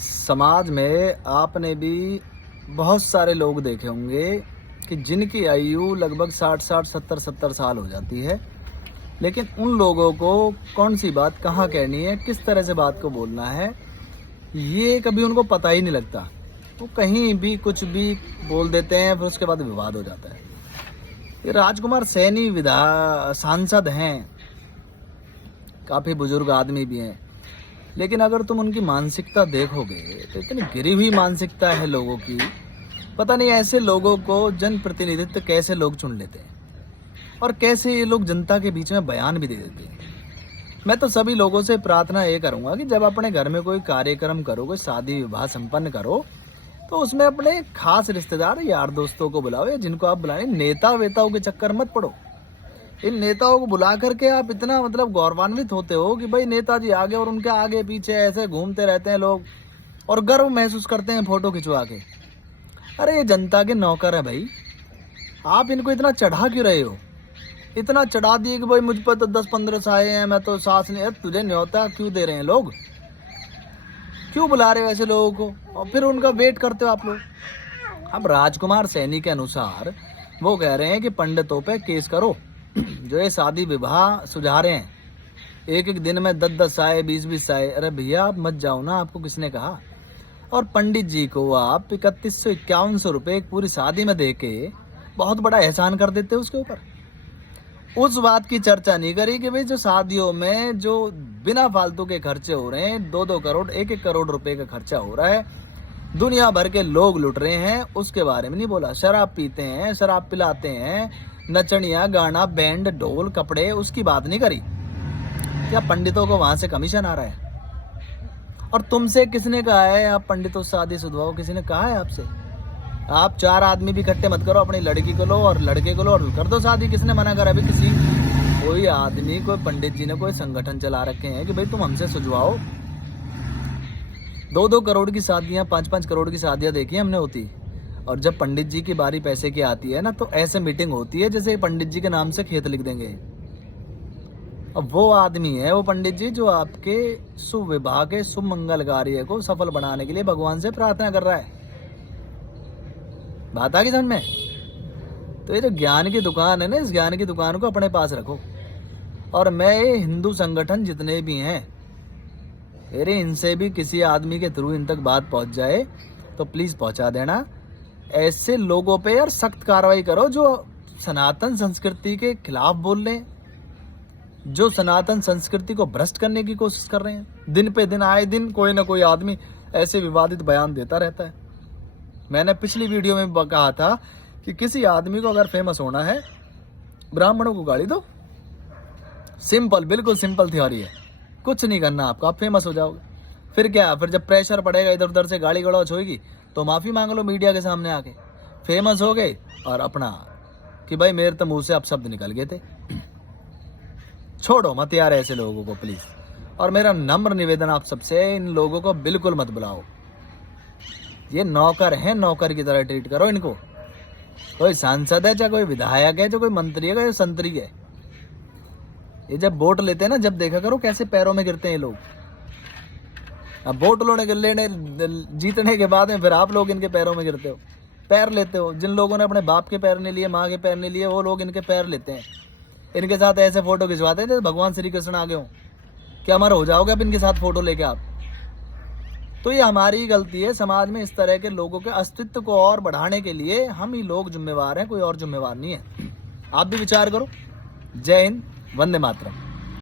समाज में आपने भी बहुत सारे लोग देखे होंगे कि जिनकी आयु लगभग 60-60, 70-70 साल हो जाती है, लेकिन उन लोगों को कौन सी बात कहाँ कहनी है, किस तरह से बात को बोलना है, ये कभी उनको पता ही नहीं लगता। वो कहीं भी कुछ भी बोल देते हैं, फिर उसके बाद विवाद हो जाता है। ये राजकुमार सैनी सांसद हैं, काफ़ी बुजुर्ग आदमी भी हैं, लेकिन अगर तुम उनकी मानसिकता देखोगे तो इतनी गिरी हुई मानसिकता है लोगों की। पता नहीं ऐसे लोगों को जनप्रतिनिधित्व कैसे लोग चुन लेते हैं और कैसे ये लोग जनता के बीच में बयान भी दे देते हैं। मैं तो सभी लोगों से प्रार्थना ये करूंगा कि जब अपने घर में कोई कार्यक्रम करो, कोई शादी विवाह संपन्न करो, तो उसमें अपने खास रिश्तेदार यार दोस्तों को बुलाओ, या जिनको आप बुलाएं। नेता वेताओं के चक्कर मत पड़ो। इन नेताओं को बुला करके आप इतना गौरवान्वित होते हो कि भाई नेताजी आगे, और उनके आगे पीछे ऐसे घूमते रहते हैं लोग और गर्व महसूस करते हैं फोटो खिंचवा के। अरे ये जनता के नौकर है भाई, आप इनको इतना चढ़ा क्यों रहे हो? इतना चढ़ा दिए कि भाई मुझ पर तो 10-15 साए हैं, मैं तो सांस नहीं। तुझे न्योता क्यों दे रहे हैं लोग? क्यों बुला रहे हो ऐसे लोगों को और फिर उनका वेट करते हो आप लोग? अब राजकुमार सैनी के अनुसार वो कह रहे हैं कि पंडितों पे केस करो जो ये शादी विवाह सुझा रहे हैं, एक एक दिन में 10-10 साए, 20-20 साए। अरे भैया आप मत जाओ ना, आपको किसने कहा? और पंडित जी को आप 3151 रुपये एक पूरी शादी में दे के बहुत बड़ा एहसान कर देते उसके ऊपर। उस बात की चर्चा नहीं करी कि भाई जो शादियों में जो बिना फालतू के खर्चे हो रहे हैं, 2-2 करोड़, 1-1 करोड़ रुपए का खर्चा हो रहा है, दुनिया भर के लोग लुट रहे हैं, उसके बारे में नहीं बोला। शराब पीते हैं, शराब पिलाते हैं, नचनिया, गाना, बैंड, ढोल, कपड़े, उसकी बात नहीं करी। क्या पंडितों को वहां से कमीशन आ रहा है? और तुमसे किसने कहा है आप पंडितों से शादी सुधवाओ? किसी ने कहा है आपसे? आप 4 आदमी भी इकट्ठे मत करो, अपनी लड़की को लो और लड़के को लो और कर दो शादी। किसने मना करा? अभी कोई आदमी, कोई पंडित जी ने कोई संगठन चला रखे हैं कि भाई तुम हमसे सुझवाओ। 2-2 करोड़ की शादियां, 5-5 करोड़ की शादियां देखी हमने होती। और जब पंडित जी की बारी पैसे की आती है ना, तो ऐसे मीटिंग होती है जैसे पंडित जी के नाम से खेत लिख देंगे। अब वो आदमी है, वो पंडित जी, जो आपके शुभ विवाह के शुभ मंगल कार्य को सफल बनाने के लिए भगवान से प्रार्थना कर रहा है। बात आ गई समझ में? तो ये जो ज्ञान की दुकान है ना, इस ज्ञान की दुकान को अपने पास रखो। और मैं ये हिंदू संगठन जितने भी हैं, अरे इनसे भी किसी आदमी के थ्रू इन तक बात पहुंच जाए तो प्लीज पहुंचा देना। ऐसे लोगों पे यार सख्त कार्रवाई करो जो सनातन संस्कृति के खिलाफ बोल रहे हैं, जो सनातन संस्कृति को भ्रष्ट करने की कोशिश कर रहे हैं। दिन पे दिन, आए दिन कोई ना कोई आदमी ऐसे विवादित बयान देता रहता है। मैंने पिछली वीडियो में कहा था कि किसी आदमी को अगर फेमस होना है, ब्राह्मणों को गाली दो। सिंपल, बिल्कुल सिंपल थ्योरी है। कुछ नहीं करना आपको, आप फेमस हो जाओगे। फिर क्या? फिर जब प्रेशर पड़ेगा, इधर उधर से गाली गलौज होगी, तो माफी मांग लो मीडिया के सामने आके। फेमस हो गए और अपना कि भाई मेरे तो मुंह से अब शब्द निकल गए थे। छोड़ो मत यार ऐसे लोगों को प्लीज। और मेरा नम्र निवेदन आप सबसे, इन लोगों को बिल्कुल मत बुलाओ। ये नौकर है, नौकर की तरह ट्रीट करो इनको। कोई सांसद है, चाहे कोई विधायक है, चाहे कोई मंत्री है, कोई संतरी है, ये जब वोट लेते हैं ना, जब देखा करो कैसे पैरों में गिरते हैं ये लोग। अब वोट लेने जीतने के बाद में फिर आप लोग इनके पैरों में गिरते हो, पैर लेते हो। जिन लोगों ने अपने बाप के पैर नहीं लिए, माँ के पैर नहीं लिए, वो लोग इनके पैर लेते हैं। इनके साथ ऐसे फोटो खिंचवाते हैं जैसे भगवान श्री कृष्ण आगे हो। क्या हमारा हो जाओगे अब इनके साथ फोटो लेके आप? तो ये हमारी गलती है। समाज में इस तरह के लोगों के अस्तित्व को और बढ़ाने के लिए हम ही लोग जिम्मेवार हैं, कोई और जिम्मेवार नहीं है। आप भी विचार करो। जय हिंद, वंदे मातरम।